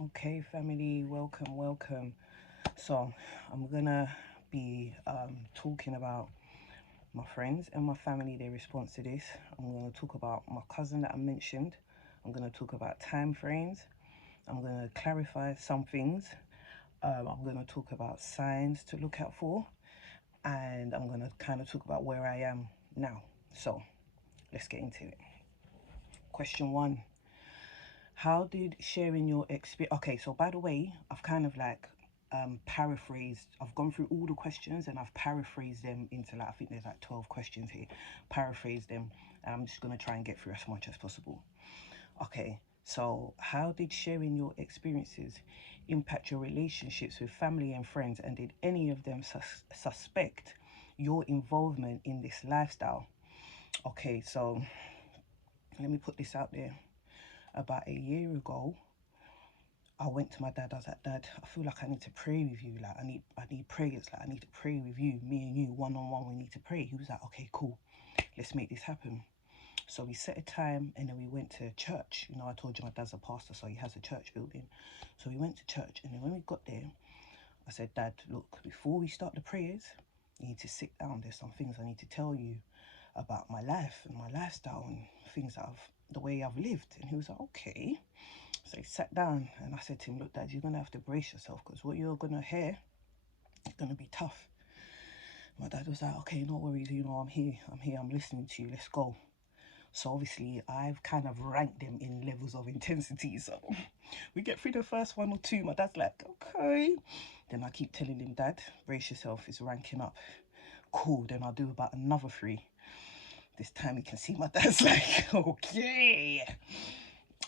Okay, family, welcome. So, I'm gonna be talking about my friends and my family, their response to this. I'm gonna talk about my cousin that I mentioned. I'm gonna talk about time frames. I'm gonna clarify some things. I'm gonna talk about signs to look out for, and I'm gonna kind of talk about where I am now. So, let's get into it. Question one: how did sharing your experience? Okay, so by the way, I've kind of like paraphrased. I've gone through all the questions and I've paraphrased them into like I think there's like 12 questions here. Paraphrase them, and I'm just gonna try and get through as much as possible. Okay, so how did sharing your experiences impact your relationships with family and friends, and did any of them suspect your involvement in this lifestyle? Okay, so let me put this out there. About a year ago, I went to my dad. I was like, Dad, I feel like I need to pray with you. Like I need prayers. Like I need to pray with you, me and you, one on one. We need to pray. He was like, okay, cool. Let's make this happen. So we set a time and then we went to church. You know, I told you my dad's a pastor, so he has a church building. So we went to church, and then when we got there, I said, Dad, look, before we start the prayers, you need to sit down. There's some things I need to tell you about my life and my lifestyle and things that the way I've lived. And he was like, okay. So he sat down and I said to him, look, Dad, you're going to have to brace yourself because what you're going to hear is going to be tough. My dad was like, okay, no worries, I'm listening to you, let's go. So obviously I've kind of ranked them in levels of intensity. So we get through the first one or two. My dad's like, okay. Then I keep telling him, Dad, brace yourself, it's ranking up. Cool, then I'll do about another three. This time you can see my dad's like, okay.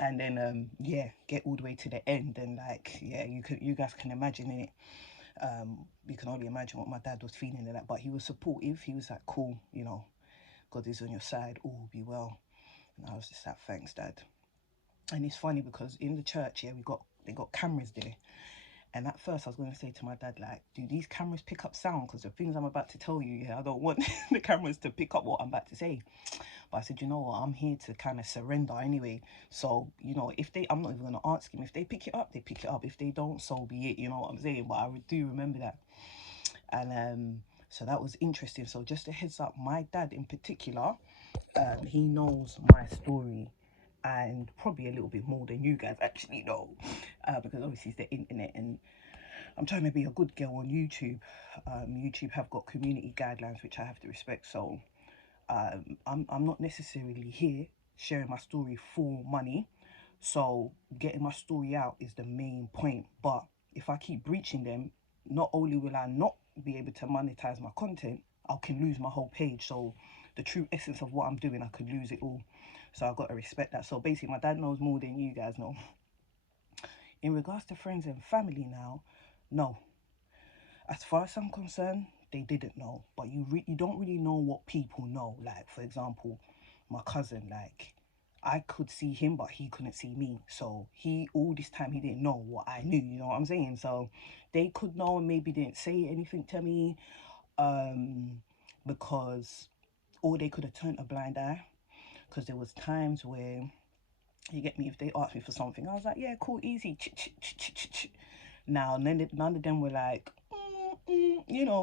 And then yeah, get all the way to the end, and like yeah, you guys can imagine it. You can only imagine what my dad was feeling in that, but he was supportive. He was like, cool, God is on your side, all will be well. And I was just like, thanks, Dad. And it's funny because in the church, yeah, they got cameras there. And at first, I was going to say to my dad, like, do these cameras pick up sound? Because the things I'm about to tell you, yeah, I don't want the cameras to pick up what I'm about to say. But I said, you know what, I'm here to kind of surrender anyway. So, if I'm not even going to ask him. If they pick it up, they pick it up. If they don't, so be it. You know what I'm saying? But I do remember that. And so that was interesting. So just a heads up, my dad in particular, he knows my story and probably a little bit more than you guys actually know, because obviously it's the internet and I'm trying to be a good girl on YouTube. YouTube have got community guidelines which I have to respect. So I'm not necessarily here sharing my story for money. So getting my story out is the main point. But if I keep breaching them, not only will I not be able to monetize my content, I can lose my whole page. So the true essence of what I'm doing, I could lose it all. So I've got to respect that. So basically, my dad knows more than you guys know. In regards to friends and family now, no. As far as I'm concerned, they didn't know. But you don't really know what people know. Like, for example, my cousin, like, I could see him, but he couldn't see me. So all this time, he didn't know what I knew. You know what I'm saying? So they could know and maybe didn't say anything to me, um, because, or they could have turned a blind eye. Because there was times where, you get me, if they asked me for something, I was like, yeah, cool, easy. Now, none of them were like,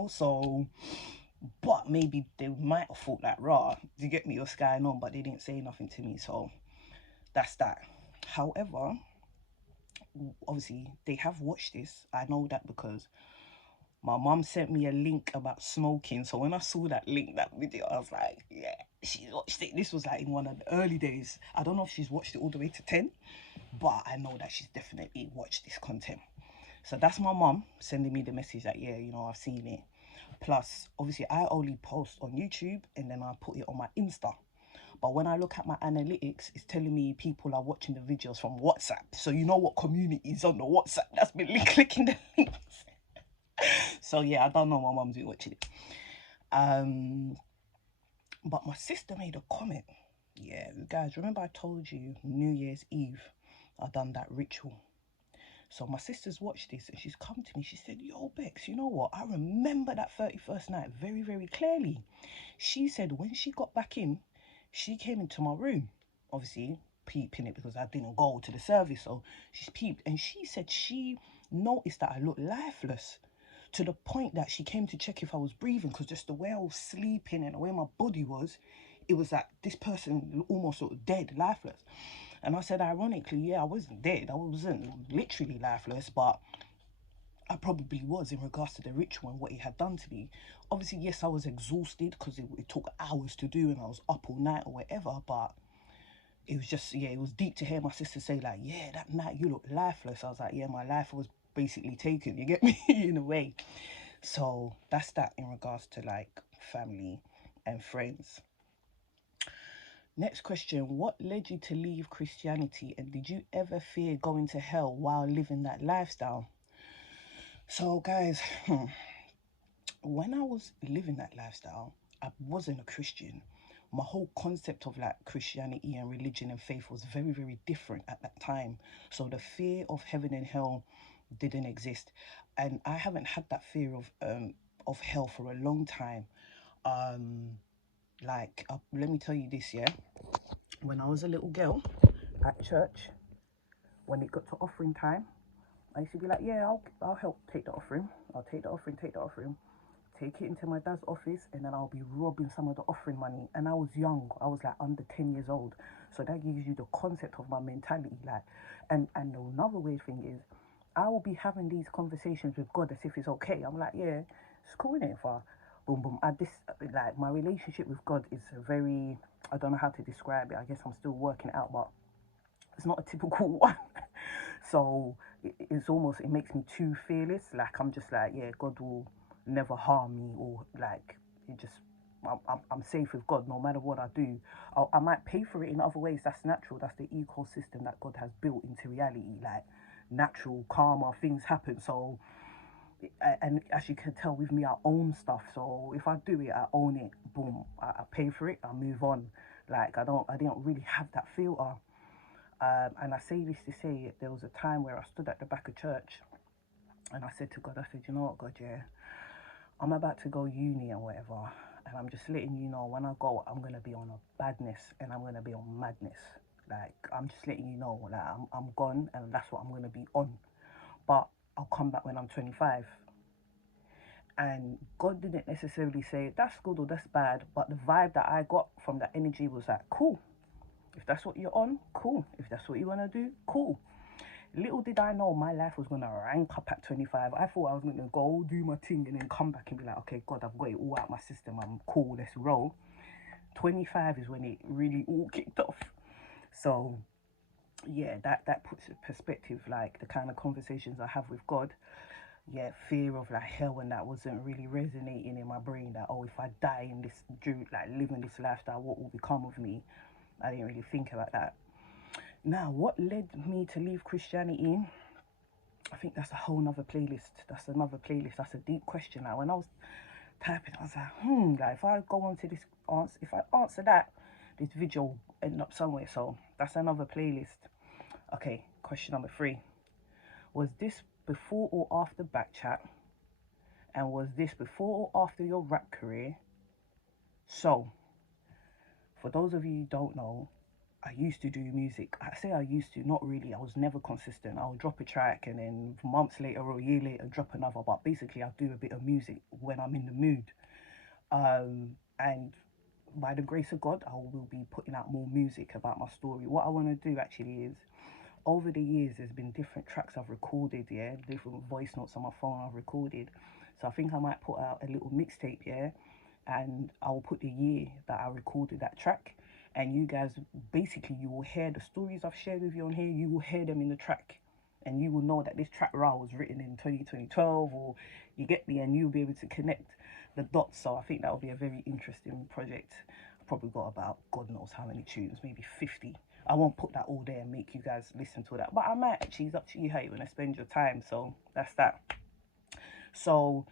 so, but maybe they might have thought like, raw, do you get me, what's going on? But they didn't say nothing to me, so that's that. However, obviously, they have watched this. I know that because my mum sent me a link about smoking. So when I saw that link, that video, I was like, yeah, she watched it. This was like in one of the early days. I don't know if she's watched it all the way to 10, but I know that she's definitely watched this content. So that's my mum sending me the message that, yeah, I've seen it. Plus, obviously, I only post on YouTube and then I put it on my Insta. But when I look at my analytics, it's telling me people are watching the videos from WhatsApp. So you know what community is on the WhatsApp that's been clicking the links. So yeah, I don't know my mum's been watching it. Um, but my sister made a comment. Yeah, guys, remember I told you New Year's Eve I done that ritual. So my sister's watched this and she's come to me. She said, yo, Bex, you know what? I remember that 31st night very, very clearly. She said when she got back in, she came into my room. Obviously, peeping it because I didn't go to the service. So she's peeped, and she said she noticed that I looked lifeless, to the point that she came to check if I was breathing, because just the way I was sleeping and the way my body was, it was like this person almost sort of dead, lifeless. And I said, ironically, yeah, I wasn't dead. I wasn't literally lifeless, but I probably was in regards to the ritual and what he had done to me. Obviously, yes, I was exhausted because it took hours to do and I was up all night or whatever, but it was just, yeah, it was deep to hear my sister say, like, yeah, that night you look lifeless. I was like, yeah, my life was basically taken, you get me, in a way. So that's that in regards to like family and friends. Next question: what led you to leave Christianity, and did you ever fear going to hell while living that lifestyle? So, guys, when I was living that lifestyle, I wasn't a Christian. My whole concept of like Christianity and religion and faith was very, very different at that time. So the fear of heaven and hell didn't exist, and I haven't had that fear of hell for a long time. Um, let me tell you this, yeah. When I was a little girl at church, when it got to offering time, I used to be like, yeah, I'll help take the offering. I'll take the offering, take it into my dad's office, and then I'll be robbing some of the offering money. And I was young. I was like under 10 years old. So that gives you the concept of my mentality. Like, and another weird thing is, I will be having these conversations with God as if it's okay. I'm like, yeah, it's cool, innit? For boom, boom. Like, my relationship with God is a very, I don't know how to describe it. I guess I'm still working it out, but it's not a typical one. So it's almost, it makes me too fearless. Like, I'm just like, yeah, God will never harm me, or like, it just, I'm safe with God no matter what I do. I might pay for it in other ways. That's natural. That's the ecosystem that God has built into reality. Like, natural karma, things happen. So, and as you can tell with me, I own stuff. So if I do it, I own it. Boom, I pay for it. I move on. Like, I didn't really have that filter. And I say this to say, there was a time where I stood at the back of church and I said to God, I said, you know what, God, yeah, I'm about to go uni and whatever. And I'm just letting you know, when I go, I'm going to be on a badness and I'm going to be on madness. Like, I'm just letting you know, like, I'm gone and that's what I'm going to be on. But I'll come back when I'm 25. And God didn't necessarily say that's good or that's bad, but the vibe that I got from that energy was like, cool. If that's what you're on, cool. If that's what you want to do, cool. Little did I know my life was going to rank up at 25. I thought I was going to go do my thing and then come back and be like, okay, God, I've got it all out my system. I'm cool, let's roll. 25 is when it really all kicked off. So, yeah, that puts in perspective, like, the kind of conversations I have with God. Yeah, fear of like hell and that wasn't really resonating in my brain, that, oh, if I die in this, like, living this lifestyle, what will become of me? I didn't really think about that. Now, what led me to leave Christianity? I think that's a whole nother playlist. That's another playlist. That's a deep question. Like, when I was typing, I was like, like, if I go on to this answer, if I answer that, this video will end up somewhere. So that's another playlist. Okay, question number 3. Was this before or after Backchat? And was this before or after your rap career? So, for those of you who don't know, I used to do music. I say I used to, not really. I was never consistent. I'll drop a track and then months later or a year later drop another. But basically, I'll do a bit of music when I'm in the mood. And by the grace of God, I will be putting out more music about my story. What I want to do actually is, over the years, there's been different tracks I've recorded, yeah, different voice notes on my phone I've recorded. So I think I might put out a little mixtape, yeah, and I will put the year that I recorded that track. And you guys, basically, you will hear the stories I've shared with you on here, you will hear them in the track. And you will know that this track raw was written in 2012, or you get me, and you'll be able to connect the dots. So I think that will be a very interesting project. I've probably got about, God knows how many tunes, maybe 50. I won't put that all there and make you guys listen to that, but I might actually. It's up to you how you want to spend your time. So that's that. So,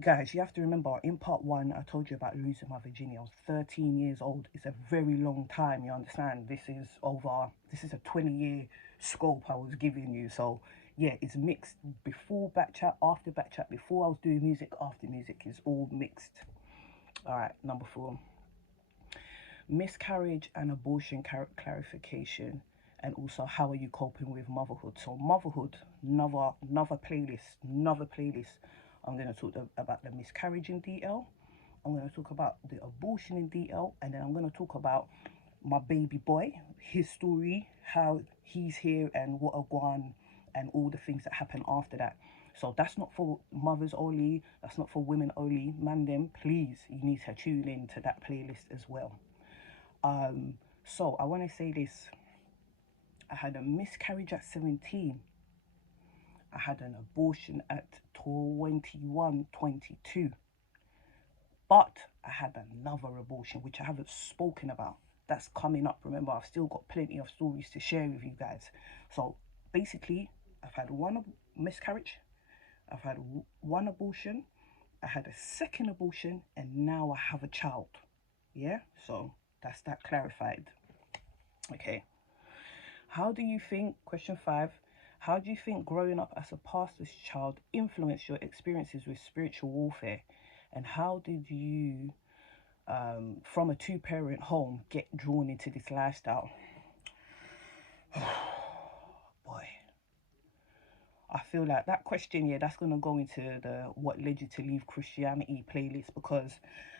guys, you have to remember, in part 1, I told you about losing my virginity. I was 13 years old. It's a very long time, you understand? This is a 20-year scope I was giving you. So yeah, it's mixed. Before Backchat, after Backchat, before I was doing music, after music, is all mixed. All right, number 4. miscarriage and abortion clarification, and also how are you coping with motherhood. So motherhood, another playlist, another playlist. I'm going to talk about the miscarriage in detail. I'm going to talk about the abortion in detail, and then I'm going to talk about my baby boy, his story, how he's here, and what a guan, and all the things that happen after that. So that's not for mothers only. That's not for women only. Man, them, please, you need to tune in to that playlist as well. So I want to say this. I had a miscarriage at 17. I had an abortion at 21, 22. But I had another abortion, which I haven't spoken about. That's coming up. Remember, I've still got plenty of stories to share with you guys. So basically, I've had one miscarriage, I've had one abortion, I had a second abortion, and now I have a child. Yeah, so that's that clarified. Okay. How do you think, question 5, how do you think growing up as a pastor's child influenced your experiences with spiritual warfare? And how did you, from a two-parent home, get drawn into this lifestyle? Boy, I feel like that question, yeah, that's going to go into the what led you to leave Christianity playlist, because,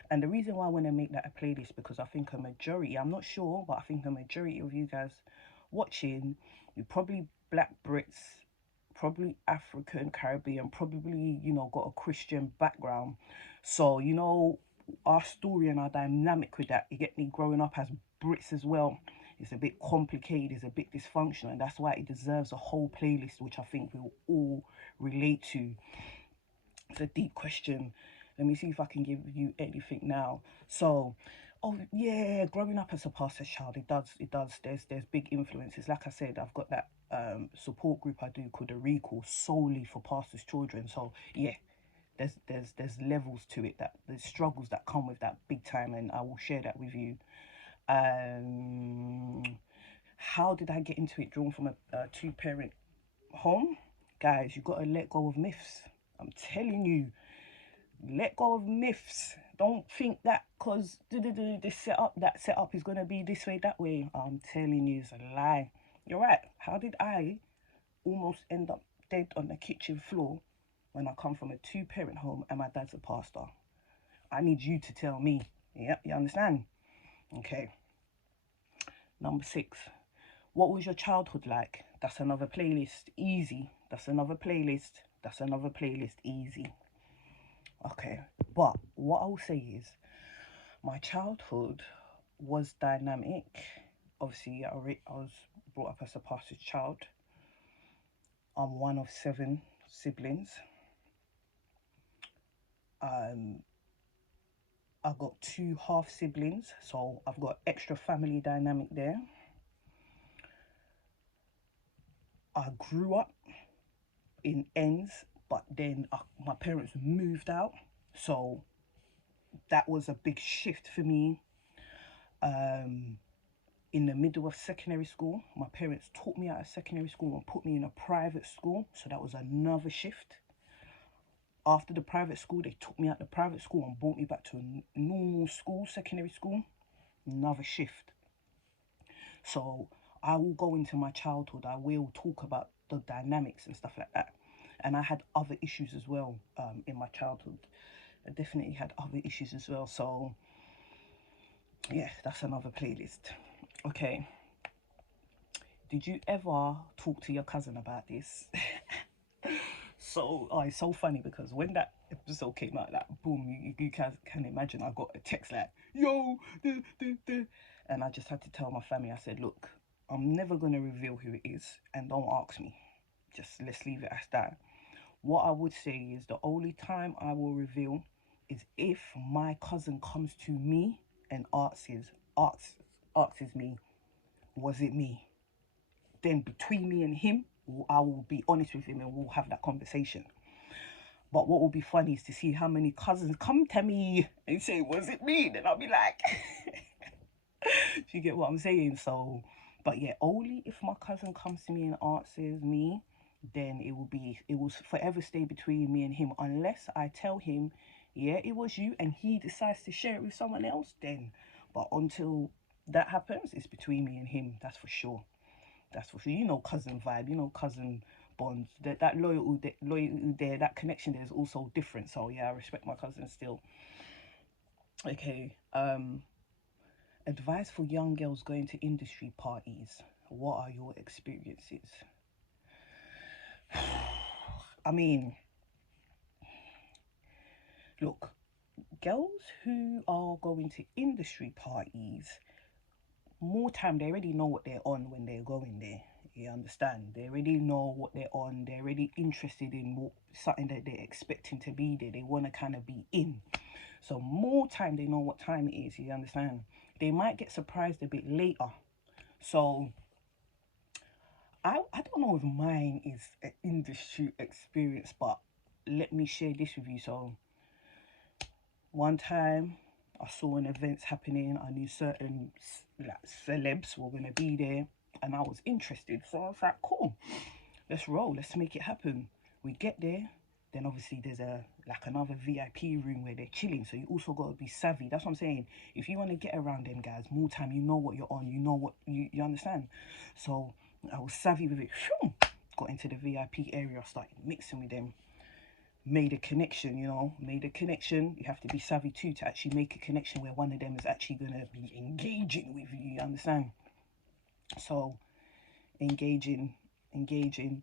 and the reason why I want to make that a playlist, because I think a majority, I'm not sure, but I think a majority of you guys watching, you're probably black Brits, probably African, Caribbean, probably, got a Christian background. So, our story and our dynamic with that, you get me, growing up as Brits as well, it's a bit complicated, it's a bit dysfunctional, and that's why it deserves a whole playlist, which I think we'll all relate to. It's a deep question. Let me see if I can give you anything now. So, oh yeah, growing up as a pastor's child, it does. There's big influences. Like I said, I've got that support group I do called the Recall, solely for pastors' children. So yeah, there's levels to it, that there's struggles that come with that big time, and I will share that with you. Um, how did I get into it? Drawn from a two-parent home, guys. You gotta let go of myths. I'm telling you, let go of myths. Don't think that because this setup, that setup is gonna be this way, that way. I'm telling you, it's a lie. You're right. How did I almost end up dead on the kitchen floor when I come from a two-parent home and my dad's a pastor? I need you to tell me. Yeah, you understand? Okay. Number 6. What was your childhood like? That's another playlist. Easy. That's another playlist. That's another playlist. Easy. Okay. But what I'll say is my childhood was dynamic. Obviously, I was brought up as a pastor's child. I'm one of 7 siblings. I've got 2 half siblings, so I've got extra family dynamic there. I grew up in ends, but then my parents moved out, so that was a big shift for me. In the middle of secondary school, my parents taught me out of secondary school and put me in a private school, so that was another shift. After the private school, they took me out the private school and brought me back to a normal school, secondary school. Another shift. So I will go into my childhood. I will talk about the dynamics and stuff like that. And I had other issues as well in my childhood. I definitely had other issues as well. So yeah, that's another playlist. Okay. Did you ever talk to your cousin about this? So it's so funny because when that episode came out, like boom, you can imagine I got a text like, yo, and I just had to tell my family. I said, look, I'm never gonna reveal who it is, and don't ask me. Just let's leave it as that. What I would say is the only time I will reveal is if my cousin comes to me and asks me, was it me? Then between me and him, I will be honest with him and we'll have that conversation. But what will be funny is to see how many cousins come to me and say, was it me? Then I'll be like, do you get what I'm saying? So, but yeah, only if my cousin comes to me and answers me, then it will forever stay between me and him. Unless I tell him, yeah, it was you, and he decides to share it with someone else, then. But until that happens, it's between me and him. That's for sure. That's for sure. You know, cousin vibe. You know, cousin bonds. That loyalty there, that connection there is also different. So yeah, I respect my cousin still. Okay. Advice for young girls going to industry parties. What are your experiences? I mean, look, girls who are going to industry parties, more time they already know what they're on when they're going there. You understand? They already know what they're on. They're already interested in something that they're expecting to be there. They want to kind of be in. So more time they know what time it is. You understand? They might get surprised a bit later. So I don't know if mine is an industry experience, but let me share this with you. So one time I saw an events happening. I knew certain like celebs were gonna be there, and I was interested. So I was like, "Cool, let's roll. Let's make it happen." We get there. Then obviously there's a like another VIP room where they're chilling. So you also gotta be savvy. That's what I'm saying. If you want to get around them guys, more time, you know what you're on. You know what you understand. So I was savvy with it. Got into the VIP area. Started mixing with them, made a connection, made a connection. You have to be savvy too to actually make a connection where one of them is actually going to be engaging with you, you understand? So, engaging,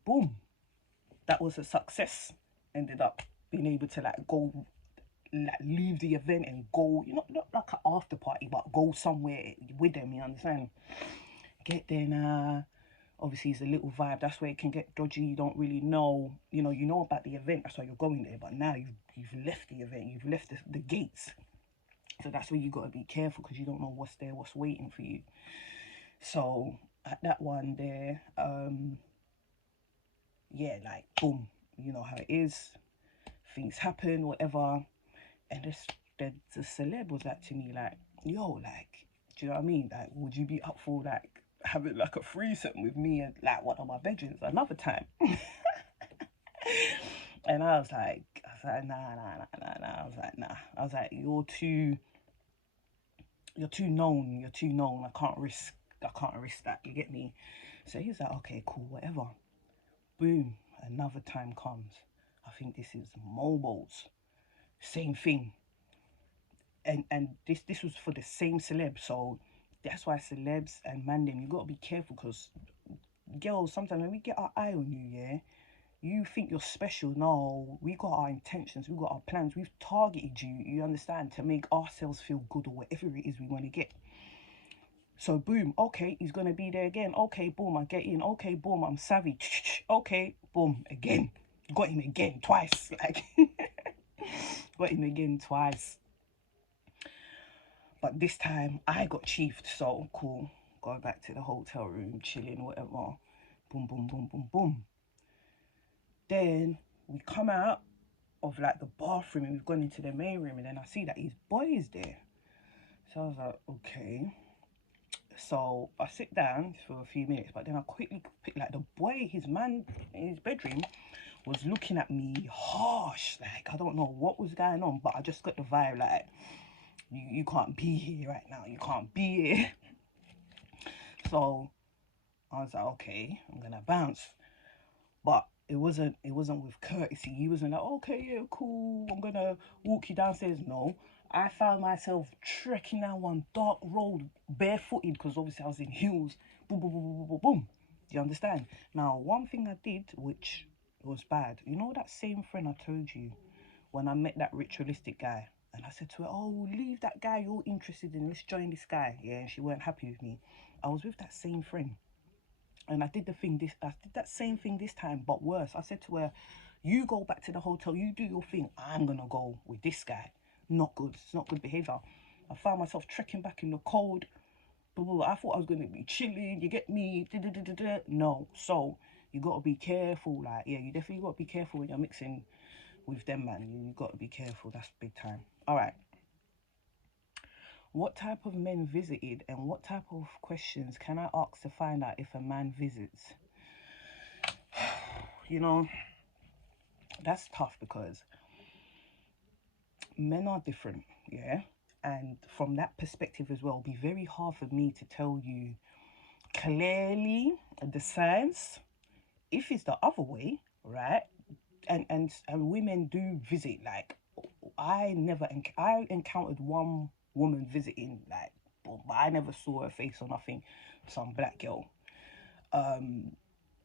boom. That was a success. Ended up being able to like go, like leave the event and go, not like an after party, but go somewhere with them, you understand? Get there now. Obviously it's a little vibe. That's where it can get dodgy. You don't really know, you know about the event. That's why you're going there. But now you've left the event. You've left the gates. So that's where you got to be careful because you don't know what's there, what's waiting for you. So at that one there, yeah, like boom, you know how it is. Things happen, whatever. And the celeb was like to me like, yo, like, do you know what I mean? Like, would you be up for like having like a threesome with me and like one of my bedrooms another time? And I was like, nah. I was like, you're too known. You're too known. I can't risk that. You get me? So he's like, okay, cool, whatever. Boom. Another time comes. I think this is mobiles. Same thing. And this was for the same celeb. So that's why celebs and man them, you gotta be careful because girls, sometimes when we get our eye on you, yeah, you think you're special. No, we got our intentions, we got our plans, we've targeted you, you understand, to make ourselves feel good or whatever it is we want to get. So boom, okay, he's gonna be there again. Okay, boom, I get in. Okay, boom, I'm savvy. Okay, boom, again. Got him again twice. Like got him again twice. But this time I got chiefed, so cool. Go back to the hotel room, chilling, whatever. Boom, boom, boom, boom, boom. Then we come out of like the bathroom and we've gone into the main room and then I see that his boy is there. So I was like, okay. So I sit down for a few minutes, but then I quickly pick like the boy, his man in his bedroom was looking at me harsh. Like I don't know what was going on, but I just got the vibe like you can't be here right now. You can't be here. So I was like, okay, I'm gonna bounce. But it wasn't with courtesy. He wasn't like, okay, yeah, cool, I'm gonna walk you downstairs. No. I found myself trekking down one dark road barefooted because obviously I was in heels. Boom, boom, boom, boom, boom, boom, boom. Do you understand? Now, one thing I did, which was bad, you know that same friend I told you when I met that ritualistic guy, and I said to her, "Oh, leave that guy you're interested in. Let's join this guy." Yeah, and she weren't happy with me. I was with that same friend and I did that same thing this time, but worse. I said to her, you go back to the hotel, you do your thing. I'm gonna go with this guy. Not good. It's not good behavior. I found myself trekking back in the cold. I thought I was gonna be chilling, you get me? No. So you gotta be careful. Like, yeah, you definitely gotta be careful when you're mixing with them, man. You gotta be careful. That's big time. Alright. What type of men visited and what type of questions can I ask to find out if a man visits? You know, that's tough because men are different, yeah? And from that perspective as well, it'll be very hard for me to tell you clearly the signs. If it's the other way, right? And women do visit. Like, I encountered one woman visiting, like, but I never saw her face or nothing. Some black girl. Um,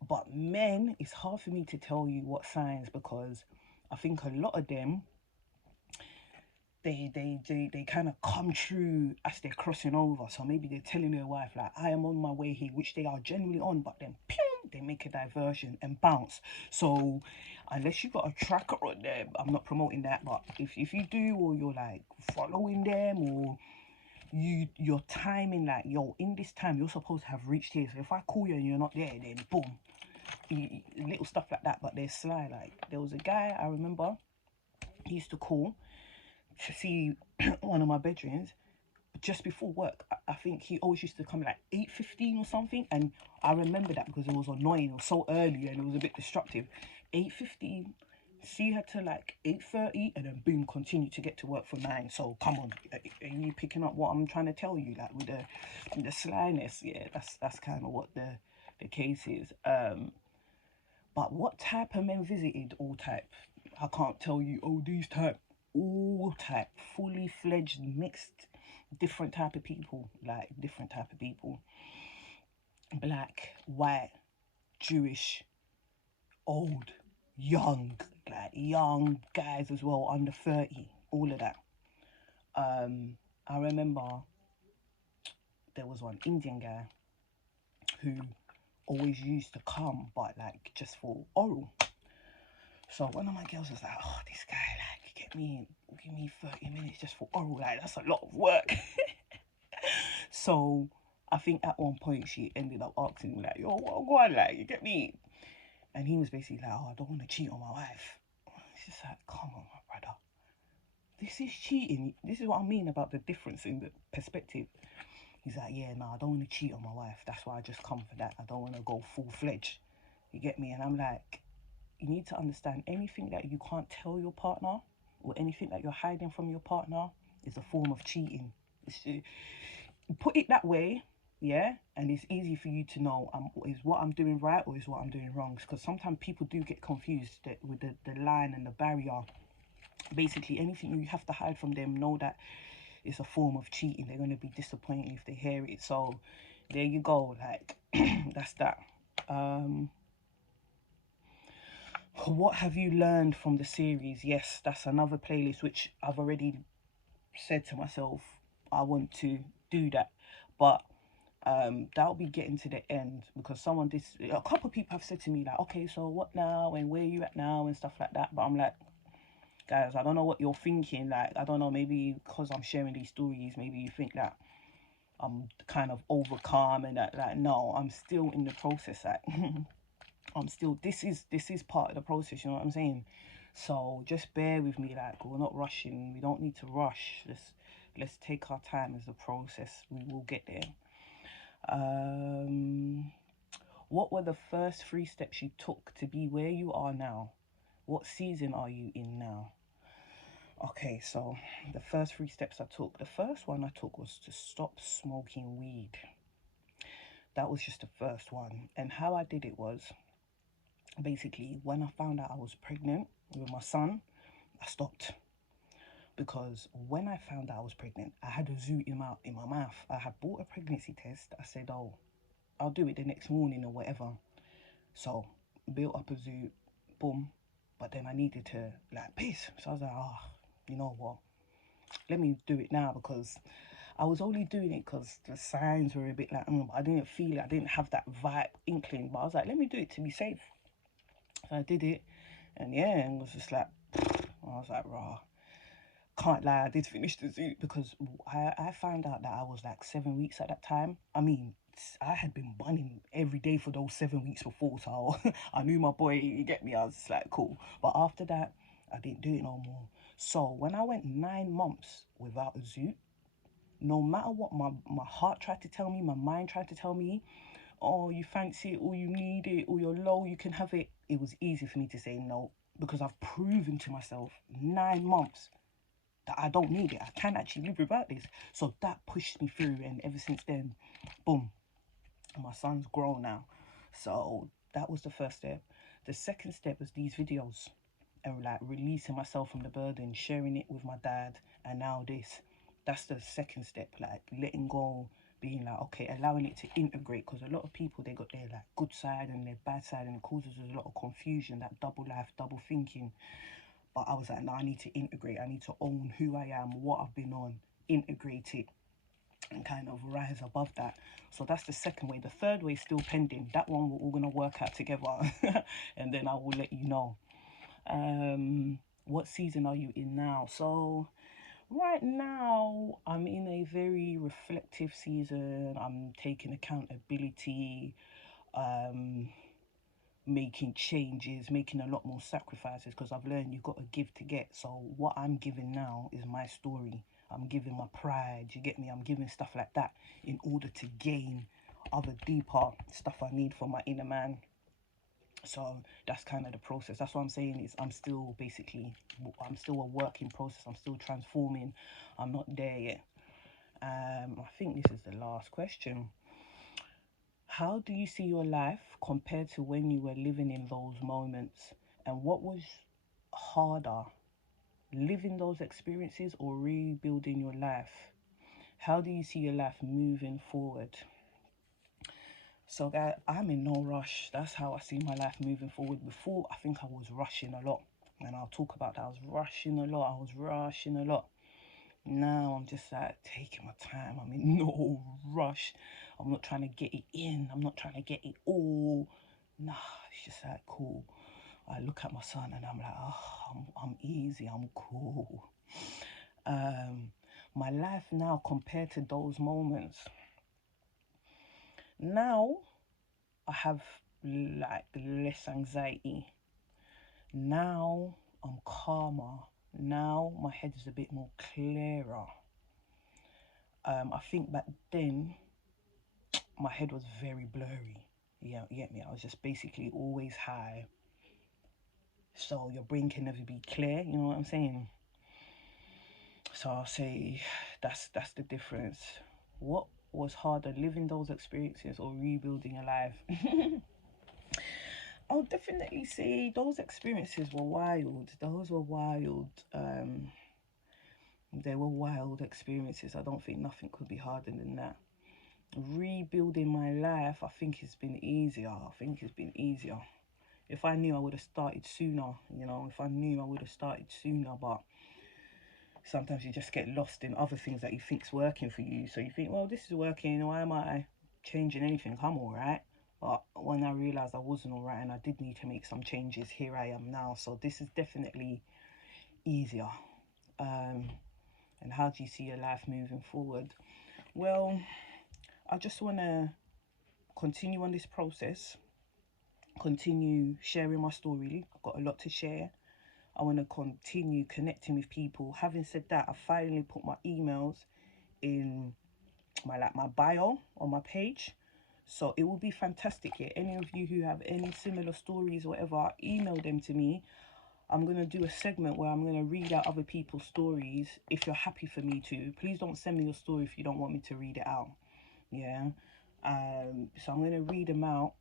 but men, it's hard for me to tell you what signs, because I think a lot of them, they kind of come true as they're crossing over. So maybe they're telling their wife, like, I am on my way here, which they are genuinely on, but then pew, they make a diversion and bounce. So unless you got a tracker on them, I'm not promoting that, but if you do, or you're like following them, or you're timing, like, yo, in this time you're supposed to have reached here, so if I call you and you're not there, then boom. Little stuff like that. But they're sly. Like, there was a guy I remember, he used to call to see one of my bedrooms just before work. I think he always used to come like 8:15 or something, and I remember that because it was annoying. It was so early and it was a bit destructive. 8:15, see her to like 8:30, and then boom, continue to get to work for 9. So come on, are you picking up what I'm trying to tell you? Like, with the slyness, yeah, that's kind of what the case is. But what type of men visited? All type. I can't tell you, oh, these type. All type. Fully fledged, mixed, different type of people. Like, different type of people. Black, white, Jewish, old, young. Like, young guys as well, under 30. All of that. I remember there was one Indian guy who always used to come, but like just for oral. So one of my girls was like, oh, this guy, like, give me 30 minutes just for oral. Like, that's a lot of work. So I think at one point she ended up asking me, like, yo, what go on, like, you get me? And he was basically like, oh, I don't want to cheat on my wife. It's just like, come on, my brother. This is cheating. This is what I mean about the difference in the perspective. He's like, yeah, no, I don't want to cheat on my wife. That's why I just come for that. I don't want to go full fledged. You get me? And I'm like, you need to understand, anything that you can't tell your partner, or anything that you're hiding from your partner, is a form of cheating. Put it that way, yeah, and it's easy for you to know, is what I'm doing right or is what I'm doing wrong. Because sometimes people do get confused with the line and the barrier. Basically, anything you have to hide from them, know that it's a form of cheating. They're going to be disappointed if they hear it. So there you go. Like, that's that. What have you learned from the series? Yes, that's another playlist which I've already said to myself I want to do that. But that'll be getting to the end, because a couple of people have said to me, like, okay, so what now, and where are you at now, and stuff like that. But I'm like, guys, I don't know what you're thinking. Like, I don't know, maybe because I'm sharing these stories, maybe you think that I'm kind of overcome and that. Like, no, I'm still in the process. Like, I'm still, this is part of the process, you know what I'm saying? So just bear with me. Like, we're not rushing, we don't need to rush. Let's take our time as a process. We will get there. What were the first 3 steps you took to be where you are now? What season are you in now? Okay, so the first 3 steps I took, the first one I took was to stop smoking weed. That was just the first one. And how I did it was, basically, when I found out I was pregnant with my son, I stopped. Because when I found out I was pregnant, I had a zoo in my mouth. I had bought a pregnancy test. I said, oh, I'll do it the next morning or whatever. So built up a zoo, boom. But then I needed to, like, piss. So I was like, oh, you know what? Let me do it now, because I was only doing it because the signs were a bit like, but I didn't feel it. I didn't have that vibe inkling. But I was like, let me do it to be safe. So I did it, and yeah, it was just like, I was like, rah. Can't lie, I did finish the zoo, because I found out that I was like 7 weeks at that time. I mean, I had been bunning every day for those 7 weeks before, so I knew my boy, you get me, I was just like, cool. But after that, I didn't do it no more. So when I went 9 months without a zoo, no matter what my heart tried to tell me, my mind tried to tell me, oh, you fancy it, or you need it, or you're low, you can have it, it was easy for me to say no, because I've proven to myself 9 months that I don't need it. I can actually live without this. So that pushed me through, and ever since then, boom, my son's grown now. So that was the first step. The second step was these videos and like releasing myself from the burden, sharing it with my dad, and now this. That's the second step, like letting go, being like, okay, allowing it to integrate, because a lot of people, they got their like good side and their bad side, and it causes a lot of confusion, that double life, double thinking. But I was like, no, I need to integrate. I need to own who I am, what I've been on, integrate it, and kind of rise above that. So that's the second way. The third way is still pending. That one we're all gonna work out together, and then I will let you know. What season are you in now? So right now I'm in a very reflective season. I'm taking accountability, um, making changes, making a lot more sacrifices, because I've learned you've got to give to get. So what I'm giving now is my story. I'm giving my pride, you get me? I'm giving stuff like that in order to gain other deeper stuff I need for my inner man. So that's kind of the process. That's what I'm saying, is I'm still basically, I'm still a work in process. I'm still transforming. I'm not there yet. I think this is the last question. How do you see your life compared to when you were living in those moments? And what was harder, living those experiences or rebuilding your life? How do you see your life moving forward? So that I'm in no rush. That's how I see my life moving forward. Before, I think I was rushing a lot. And I'll talk about that. I was rushing a lot. I was rushing a lot. Now I'm just like taking my time. I'm in no rush. I'm not trying to get it in. I'm not trying to get it all. Nah, it's just like cool. I look at my son and I'm like, oh, I'm easy. I'm cool. Um, my life now compared to those moments. Now I have like less anxiety. Now I'm calmer. Now my head is a bit more clearer. I think back then my head was very blurry. Yeah, you get me? I was just basically always high. So your brain can never be clear, you know what I'm saying? So I'll say that's the difference. What was harder, living those experiences or rebuilding a life? I'll definitely say those experiences were wild. Those were wild. They were wild experiences. I don't think nothing could be harder than that. Rebuilding my life, I think it's been easier. I think it's been easier. If I knew, I would have started sooner. You know, if I knew, I would have started sooner. But sometimes you just get lost in other things that you think's working for you. So you think, well, this is working. Why am I changing anything? I'm all right. But when I realised I wasn't all right and I did need to make some changes, here I am now. So this is definitely easier. Um, and how do you see your life moving forward? Well, I just want to continue on this process, continue sharing my story. I've got a lot to share. I want to continue connecting with people. Having said that, I finally put my emails in my bio on my page. So it will be fantastic here. Any of you who have any similar stories or whatever, email them to me. I'm going to do a segment where I'm going to read out other people's stories if you're happy for me to. Please don't send me your story if you don't want me to read it out. Yeah. So I'm going to read them out,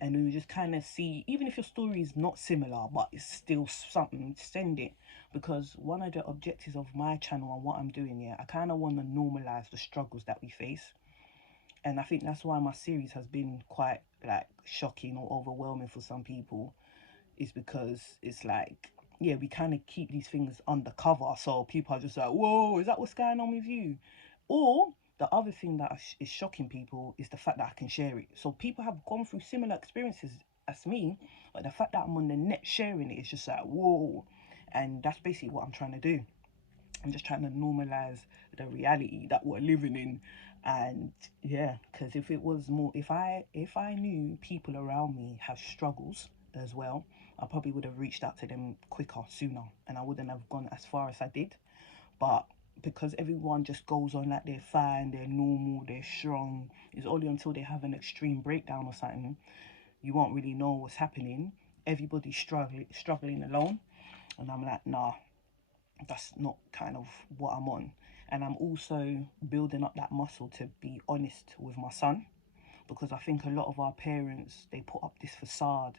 and we just kind of see, even if your story is not similar but it's still something, send it, because one of the objectives of my channel and what I'm doing, yeah, I kind of want to normalize the struggles that we face. And I think that's why my series has been quite like shocking or overwhelming for some people, is because it's like, yeah, we kind of keep these things undercover, so people are just like, whoa, is that what's going on with you? Or the other thing that is shocking people is the fact that I can share it. So people have gone through similar experiences as me, but the fact that I'm on the net sharing it is just like, whoa. And that's basically what I'm trying to do. I'm just trying to normalize the reality that we're living in. And yeah, because if it was more, if I knew people around me have struggles as well, I probably would have reached out to them quicker, sooner, and I wouldn't have gone as far as I did. But because everyone just goes on like they're fine, they're normal, they're strong, it's only until they have an extreme breakdown or something, you won't really know what's happening. Everybody's struggling alone. And I'm like, nah, That's not kind of what I'm on. And I'm also building up that muscle to be honest with my son, because I think a lot of our parents, they put up this facade.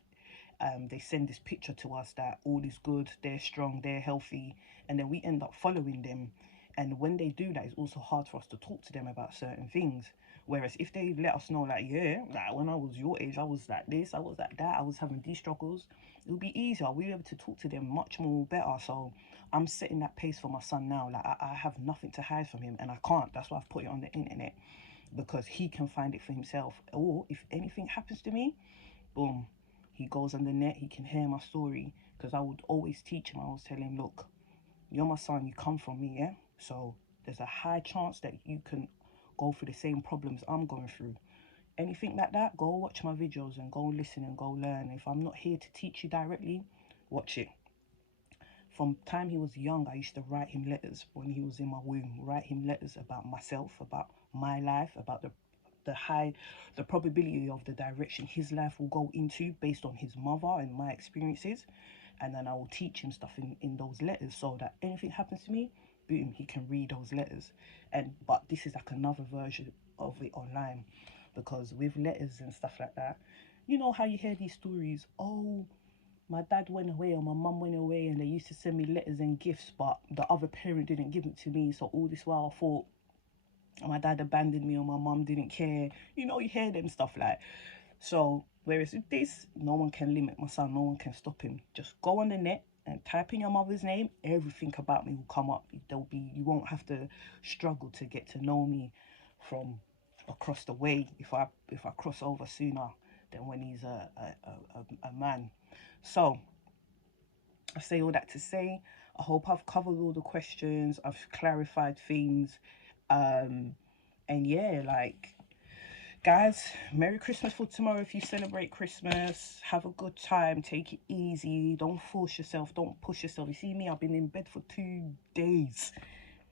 They send this picture to us that all is good, they're strong, they're healthy, and then we end up following them. And when they do that, it's also hard for us to talk to them about certain things. Whereas if they let us know, like, yeah, like when I was your age, I was like this, I was like that, I was having these struggles, it would be easier. We'll be able to talk to them much more better. So I'm setting that pace for my son now. Like, I have nothing to hide from him, and I can't. That's why I've put it on the internet, because he can find it for himself. Or if anything happens to me, boom, he goes on the net, he can hear my story. Because I would always teach him, I always tell him, look, you're my son, you come from me, yeah? So there's a high chance that you can go through the same problems I'm going through. Anything like that, go watch my videos and go listen and go learn. If I'm not here to teach you directly, watch it. From time he was young, I used to write him letters when he was in my womb, write him letters about myself, about my life, about the probability of the direction his life will go into based on his mother and my experiences. And then I will teach him stuff in those letters, so that anything happens to me, boom, he can read those letters. And but this is like another version of it online, because with letters and stuff like that, you know how you hear these stories, oh, my dad went away or my mum went away and they used to send me letters and gifts, but the other parent didn't give it to me. So all this while I thought my dad abandoned me or my mum didn't care. You know, you hear them stuff like. So whereas with this, no one can limit my son, no one can stop him. Just go on the net and type in your mother's name. Everything about me will come up. There'll be, you won't have to struggle to get to know me from across the way if I cross over sooner than when he's a man. So I say all that to say, I hope I've covered all the questions, I've clarified things. Um, and yeah, like, guys, Merry Christmas for tomorrow if you celebrate Christmas. Have a good time, take it easy, don't force yourself, don't push yourself. You see me, I've been in bed for 2 days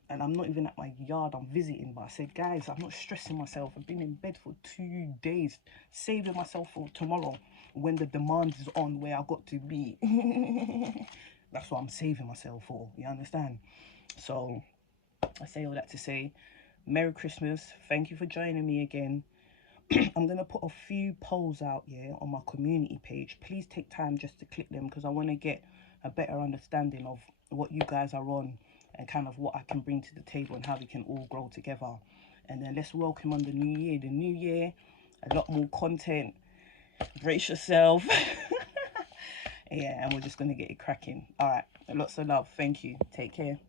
and I'm not even at my yard, I'm visiting. But I said, guys, I'm not stressing myself. I've been in bed for 2 days, saving myself for tomorrow when the demand is on where I got to be. That's what I'm saving myself for, you understand? So I say all that to say, Merry Christmas. Thank you for joining me again. I'm gonna put a few polls out, yeah, on my community page. Please take time just to click them, because I want to get a better understanding of what you guys are on and kind of what I can bring to the table and how we can all grow together. And then let's welcome on the new year. The new year, a lot more content. Brace yourself. Yeah, and we're just gonna get it cracking. All right, lots of love. Thank you. Take care.